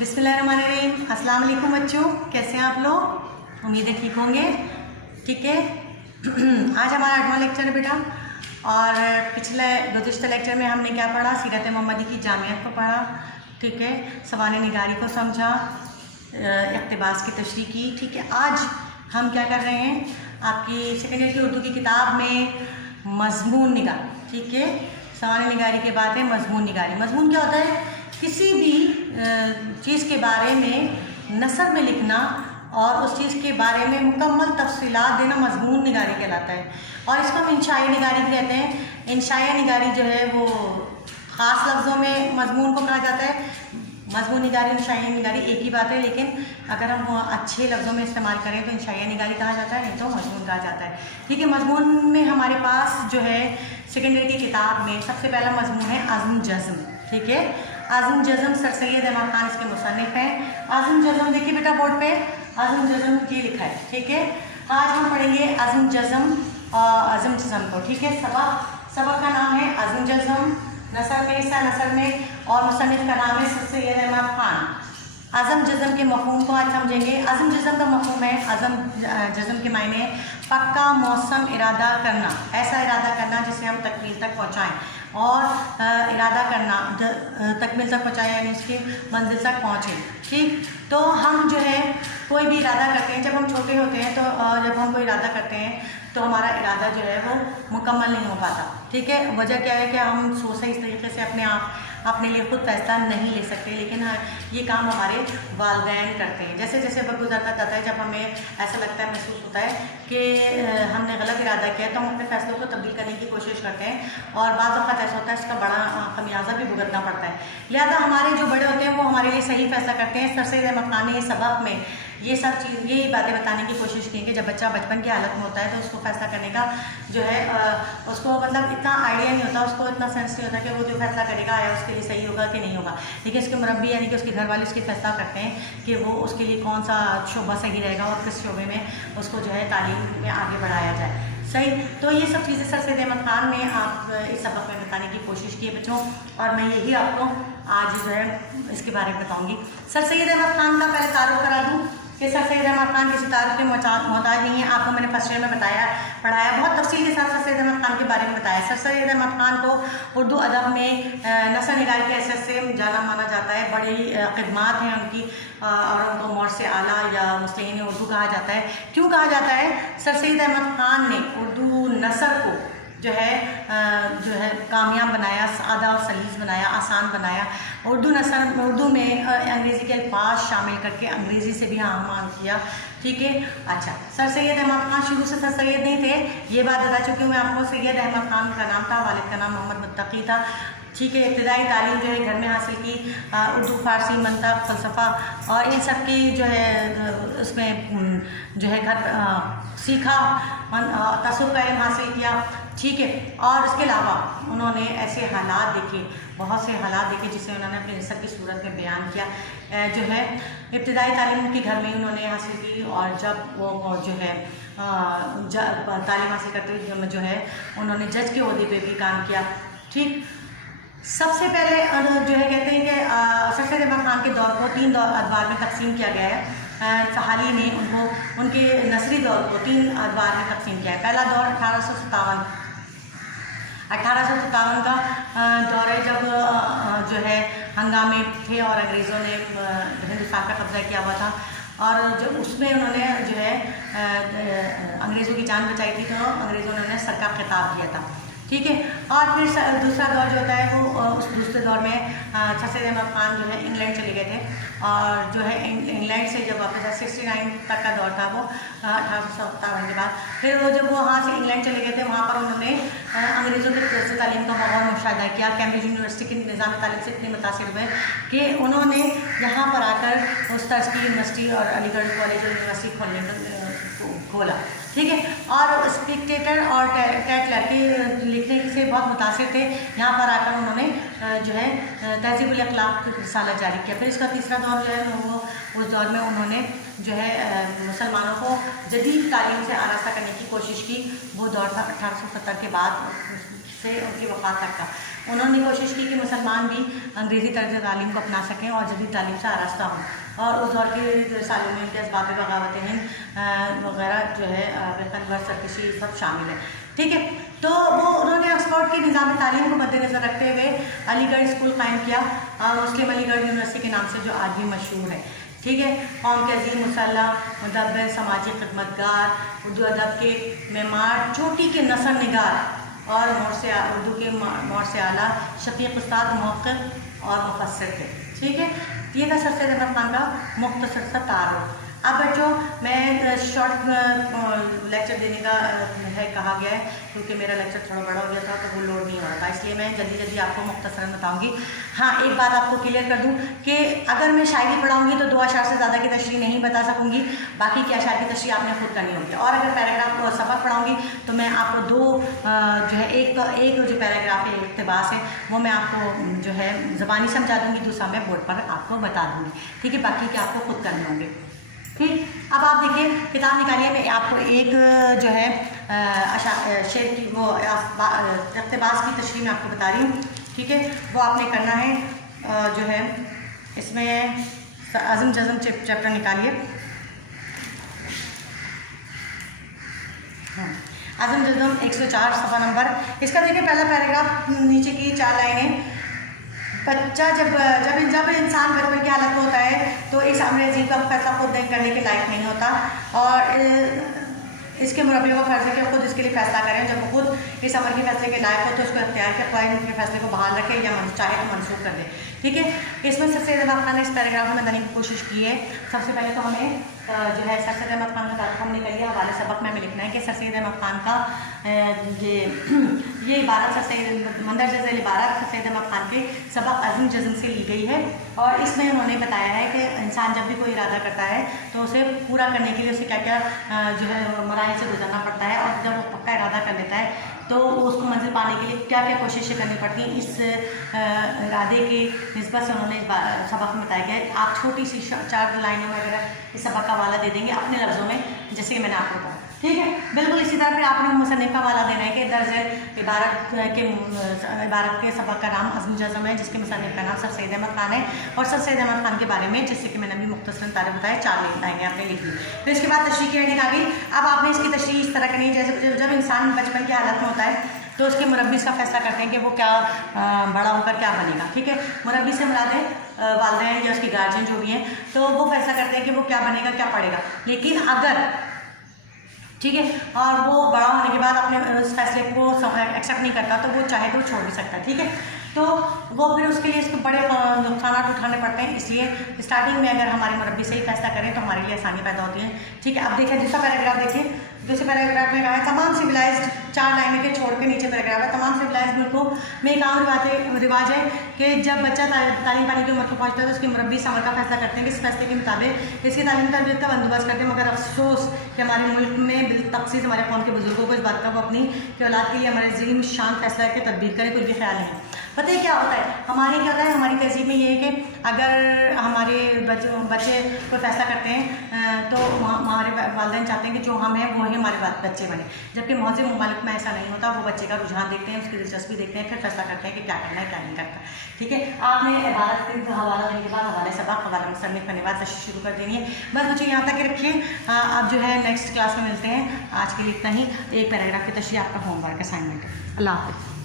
बिस्मिल्लाहिर्रहमानिर्रहीम। अस्सलाम वालेकुम बच्चों, कैसे हैं आप लोग? उम्मीद है ठीक होंगे। ठीक है, आज हमारा 8वां लेक्चर है बेटा। और पिछले गुज़िश्ता लेक्चर में हमने क्या पढ़ा? सीरत मोहम्मदी की जामियत को पढ़ा। ठीक है, सवाने निगारी को समझा, इक़्तिबास की तशरीह की। ठीक है, आज हम क्या कर रहे हैं, आपकी सेकेंड ईयर की उर्दू की किताब में मज़मून निगार। ठीक है, सवाने निगारी के बाद है मज़मून निगारी। मज़मून क्या होता है? किसी भी चीज़ के बारे में नसब में लिखना और उस चीज़ के बारे में मुकम्मल तफसीलात देना मज़मून निगारी कहलाता है। और इसको हम इंशाई निगारी भी कहते हैं। इंशाई निगारी जो है वो ख़ास लफ्ज़ों में मज़मून को कहा जाता है। मज़मून निगारी इंशाई निगारी एक ही बात है, लेकिन अगर हम अच्छे लफ्ज़ों में इस्तेमाल करें तो इंशाई निगारी कहा जाता है, नहीं तो मज़मून कहा जाता है। ठीक है, मज़मून में हमारे पास जो है सेकेंड ईयर की किताब में सबसे पहला मज़मून है अज़्म जज़्म। ठीक है, अज़्म जज़्म सर सैयद अहमद खान इसके मुसन्निफ़ हैं। अज़्म जज़्म देखिए बेटा बोर्ड पे, अज़्म जज़्म ये लिखा है। ठीक है, आज हम पढ़ेंगे अज़्म जज़्म को। ठीक है, सबक का नाम है अज़्म जज़्म, नसर में हिस्सा नसर में, और मुसन्निफ़ का नाम है सर सैयद अहमद खान। अज़्म जज़्म के मफ़हूम को आज समझेंगे। अज़्म जज़्म का मफ़हूम है, अज़्म जज़्म के मायने पक्का मौसम इरादा करना, ऐसा इरादा करना जिसे हम तकमील तक पहुँचाएँ। और इरादा करना तकमील तक पहुँचाएँ यानी उसकी मंजिल तक पहुँचे। ठीक, तो हम जो है कोई भी इरादा करते हैं, जब हम छोटे होते हैं तो जब हम कोई इरादा करते हैं तो हमारा इरादा जो है वो मुकम्मल नहीं हो पाता। ठीक है, वजह क्या है कि हम सही तरीके से अपने लिए खुद फैसला नहीं ले सकते, लेकिन ये काम हमारे वालिदैन करते हैं। जैसे जैसे वक्त गुजरता जाता है, जब हमें ऐसा लगता है, महसूस होता है कि हमने गलत इरादा किया है, तो हम अपने फैसलों को तब्दील करने की कोशिश करते हैं और बाज़ वक़्त ऐसा होता है इसका बड़ा खमियाजा भी भुगतना पड़ता है। लिहाजा हमारे जो बड़े होते हैं वो हमारे लिए सही फैसला करते हैं। सर सैयद अहमद खान ने सबक में ये बातें बताने की कोशिश की कि जब बच्चा बचपन की हालत में होता है तो उसको फैसला करने का जो है उसको मतलब इतना आइडिया नहीं होता, उसको इतना सेंस नहीं होता कि वो जो फैसला करेगा आया उसके लिए सही होगा कि नहीं होगा। लेकिन उसके मुरब्बी यानी कि उसके घर वाले उसकी फैसला करते हैं कि वो उसके लिए कौन सा शोबा सही रहेगा और किस शोबे में उसको जो है तालीम में आगे बढ़ाया जाए। सही, तो ये सब चीज़ें सर सैयद अहमद खान ने आप इस सबक में बताने की कोशिश की है बच्चों, और मैं यही आपको आज जो है इसके बारे में बताऊँगी। सर सैयद अहमद खान का पहले तारुफ करा दूँ कि सर सैयद अहमद खान किसी तारुफ के मोहताज नहीं है। आपको मैंने फर्स्ट ईयर में पढ़ाया, बहुत तफसील के साथ सर सैयद अहमद खान के बारे में बताया। सर सैयद अहमद खान को उर्दू अदब में नसर निगारी के हैसियत से जाना माना जाता है। बड़ी खिदमात हैं उनकी और उनको मौरसे आला या मुस्लिहीन उर्दू कहा जाता है। क्यों कहा जाता है? सर सैयद अहमद खान ने उर्दू नसर को जो है कामयाब बनाया, सादा और सलीस बनाया, आसान बनाया। उर्दू में अंग्रेज़ी के अल्फाज शामिल करके अंग्रेज़ी से भी आमान किया। ठीक है, अच्छा, सर सैयद अहमद खान शुरू से सर सैयद नहीं थे, ये बात बता चुकी हूँ मैं आपको। सैयद अहमद खान का नाम था, वालिद का नाम मोहम्मद मुत्तकी था। ठीक है, इब्तिदाई तालीम जो है घर में हासिल की, उर्दू फ़ारसी मंतक़ फ़लसफ़ा और इन सब की जो है उसमें जो है घर सीखा, तसव्वुफ़ का इल्म हासिल किया। ठीक है, और इसके अलावा उन्होंने ऐसे हालात देखे, बहुत से हालात देखे जिसे उन्होंने अपने रिसर्च की सूरत में बयान किया। जो है इब्तिदाई तालीम के घर में उन्होंने हासिल की, और जब वो जो है तालीम हासिल करते हुए जो है उन्होंने जज के ओहदे पे भी काम किया। ठीक, सबसे पहले जो है कहते हैं कि सर सैयद अहमद खान के दौर को 3 अदवार में तकसीम किया गया है। सहाली ने उनके नसरी दौर को 3 अदवार में तकसीम किया है। पहला दौर 1857 का दौर है, जब जो है हंगामे थे और अंग्रेज़ों ने हिंदुस्तान का कब्ज़ा किया हुआ था, और जब उसमें उन्होंने जो है अंग्रेज़ों की जान बचाई थी, तो अंग्रेज़ों ने उन्हें सर का खिताब दिया था। ठीक है, और फिर दूसरा दौर जो होता है वो उस दूसरे दौर में सर सैयद अहमद खान जो है इंग्लैंड चले गए थे, और जो है इंग्लैंड से जब वापस 69 तक का दौर था वो 1857 के बाद। फिर वो जब वहाँ से इंग्लैंड चले गए थे, वहाँ पर उन्होंने अंग्रेज़ों के तरफ से तालीम का माहौल मुशाहिदा किया। कैम्ब्रिज यूनिवर्सिटी के निज़ाम तालीम से इतने मुतासिर हुए कि उन्होंने यहाँ पर आकर उस तर्ज की यूनिवर्सिटी और अलीगढ़ कॉलेज और यूनिवर्सिटी खोलने को खोला। ठीक है, और स्पेक्टेटर और टैटलर के लिखने से बहुत मुतासिर थे। यहाँ पर आकर उन्होंने जो है तहज़ीबुल अखलाक की रिसाला जारी किया। फिर इसका तीसरा दौर जो है वो उस दौर में उन्होंने जो है मुसलमानों को जदीद तालीम से आरास्ता करने की कोशिश की। वो दौर था 1870 के बाद से उनकी वफ़ात तक का। उन्होंने कोशिश की कि मुसलमान भी अंग्रेज़ी तर्ज तालीम को अपना सकें और जदीद तालीम से आरास्ता हों, और उस दौर के सालों में उनके असबाब बगावत हिंद वगैरह जो है बेखनवर सरकशी सब शामिल है। ठीक है, तो वो उन्होंने ऑक्सफोर्ड के निज़ाम तालीम को मद्देनज़र रखते हुए अलीगढ़ स्कूल कायम किया, मुस्लिम अलीगढ़ यूनिवर्सिटी के नाम से, जो आज भी मशहूर है। ठीक है, कौम के अजीम मुसल्लह, मुदब्बिर, समाजी खिदमतगार, उर्दू अदब के मेमार, चोटी के नसर निगार और उर्दू के मोर से आला शफीक उस्ताद, मुहक़्क़िक़ और मुफस्सिर थे। ठीक है, ये था सर सैयद अहमद ख़ान का मुख्तसर सा तारुफ़। अब बच्चों, मैं शॉर्ट लेक्चर देने का है कहा गया है, क्योंकि मेरा लेक्चर थोड़ा बड़ा हो गया था तो वो लोड नहीं हो रहा था, इसलिए मैं जल्दी जल्दी आपको मुख्तसरन बताऊंगी। हाँ, एक बात आपको क्लियर कर दूं कि अगर मैं शायरी पढ़ाऊंगी तो 2 अशार से ज़्यादा की तशरीह नहीं बता सकूंगी, बाकी की अशार की तशरीह आपने खुद करनी होगी। और अगर पैराग्राफ सबक पढ़ाऊँगी तो मैं आपको 2 जो है, एक जो पैराग्राफ है, इक़्तिबास है, वो मैं आपको जो है ज़बानी समझा दूँगी, दूसरा मैं बोर्ड पर आपको बता दूँगी। ठीक है, बाकी के आपको खुद करने होंगे। ठीक, अब आप देखिए, किताब निकालिए, मैं आपको एक जो है शेर की वो इक़्तिबास की तशरीह मैं आपको बता रही हूँ। ठीक है, वो आपने करना है जो है, इसमें अज़म जज़म चैप्टर निकालिए। अज़म जज़म 104 सफ़ा नंबर। इसका देखिए पहला पैराग्राफ, नीचे की 4 लाइनें। बच्चा जब इंसान बचपन की हालत में होता है तो इस अमर अजीब का फैसला खुद करने के लायक नहीं होता, और इसके मुरब्बी को फर्ज है कि खुद इसके लिए फैसला करें। जब वो खुद इस अमर के फैसले के लायक हो तो उसको अख्तियार के ख्वाहिश के फैसले को बहाल रखे या चाहे तो मनसूख कर दे। ठीक है, इसमें सर सैयद अहमद ख़ान ने इस पैराग्राफ में बताने की कोशिश की है। सबसे पहले तो हमें जो है सर सैयद अहमद ख़ान का तारुफ़ हमने कर लिया। हवाले सबक में हमें लिखना है कि सर सैयद अहमद ख़ान का ये इबारत सर सैयद मंदरजा झैल इबारत सर सैयद अहमद ख़ान के सबक अज़म जज़म से ली गई है, और इसमें उन्होंने बताया है कि इंसान जब भी कोई इरादा करता है तो उसे पूरा करने के लिए उसे क्या क्या जो है मराहिल से गुजरना पड़ता है, और जब वो पक्का इरादा कर लेता है तो उसको मंजिल पाने के लिए क्या क्या कोशिशें करनी पड़ती हैं। इस इरादे के निस्बत से उन्होंने सबक में बताया गया है। आप छोटी सी 4 लाइनों में अगर इस सबक का हवाला दे देंगे अपने लफ्ज़ों में, जैसे कि मैंने आपको बताया। ठीक है, बिल्कुल इसी तरह फिर आपने मुसन्निफ़ का हवाला देना है कि दर्ज इबारत के सबक का नाम अज़म जज़म है, जिसके मुसन्निफ़ का नाम सर सैयद अहमद ख़ान है, और सर सैयद अहमद ख़ान के बारे में, जैसे कि मैंने अभी मुख्तसरन तारीफ़ बताया, 4 लाइनें आपने लिख दी। फिर इसके बाद तशरीह की हेडिंग आ गई। अब आपने इसकी तशरीह इस तरह करनी है, जैसे जब इंसान बचपन की हालत में होता है तो उसके मुरब्बी इसका फैसला करते हैं कि वो क्या बड़ा होकर क्या बनेगा। ठीक है, मुरब्बी से मुराद है वालिदैन या उसके गार्जियन जो भी हैं, तो वो फैसला करते हैं कि वो क्या बनेगा, क्या पढ़ेगा। लेकिन अगर ठीक है, और वो बड़ा होने के बाद अपने उस फैसले को एक्सेप्ट नहीं करता तो वो चाहे तो छोड़ भी सकता है। ठीक है, तो वो फिर उसके लिए इसको बड़े नुकसान उठाने पड़ते हैं, इसलिए स्टार्टिंग में अगर हमारे मुरब्बी से ही फैसला करें तो हमारे लिए आसानी पैदा होती है। ठीक है, अब देखिए दूसरा पैराग्राफ देखिए। दूसरे पैराग्राफ में कहा है तमाम सिविलाइज्ड, 4 लाइनें के छोड़ के नीचे पैराग्राफ है, तमाम सिविलाइज्ड मुल्कों में एक आम रिवाज है कि जब बच्चा तालीम पाने की उम्र को पहुँचता है तो उसके मुरब्बी इस अमर का फैसला करते हैं कि इस फैसले के मुताबिक इसकी तालीम तरबियत का बंदोबस्त करते हैं। मगर अफसोस कि हमारे मुल्क में बिलतखसीस हमारे कौम के बुजुर्गों को इस बात का वो अपनी कि औलाद के लिए हमारे ज़हीन शान फैसला की तदबीर करें कुछ भी ख्याल नहीं। पता है क्या होता है, हमारे क्या होता है, हमारी तहजीब में ये है कि अगर हमारे बच्चे कोई फैसला करते हैं तो हमारे वालिदैन चाहते हैं कि जो हम हैं वो ही हमारे बच्चे बने, जबकि महज़ मुमालिक में ऐसा नहीं होता। वो बच्चे का रुझान देखते हैं, उसकी दिलचस्पी देखते हैं, फिर फैसला करते हैं कि क्या करना है क्या नहीं करना। ठीक है, आपने इबारत के हवाला देने के बाद हवाले सबक हवाला मुसन्निफ़ करने के बाद तशरीह शुरू कर देनी है। बस मुझे यहाँ तक रखिए, अब जो है नेक्स्ट क्लास में मिलते हैं। आज के लिए इतना ही। एक पैराग्राफ की तशरीह आपका होमवर्क असाइनमेंट है। अल्लाह हाफ़िज़।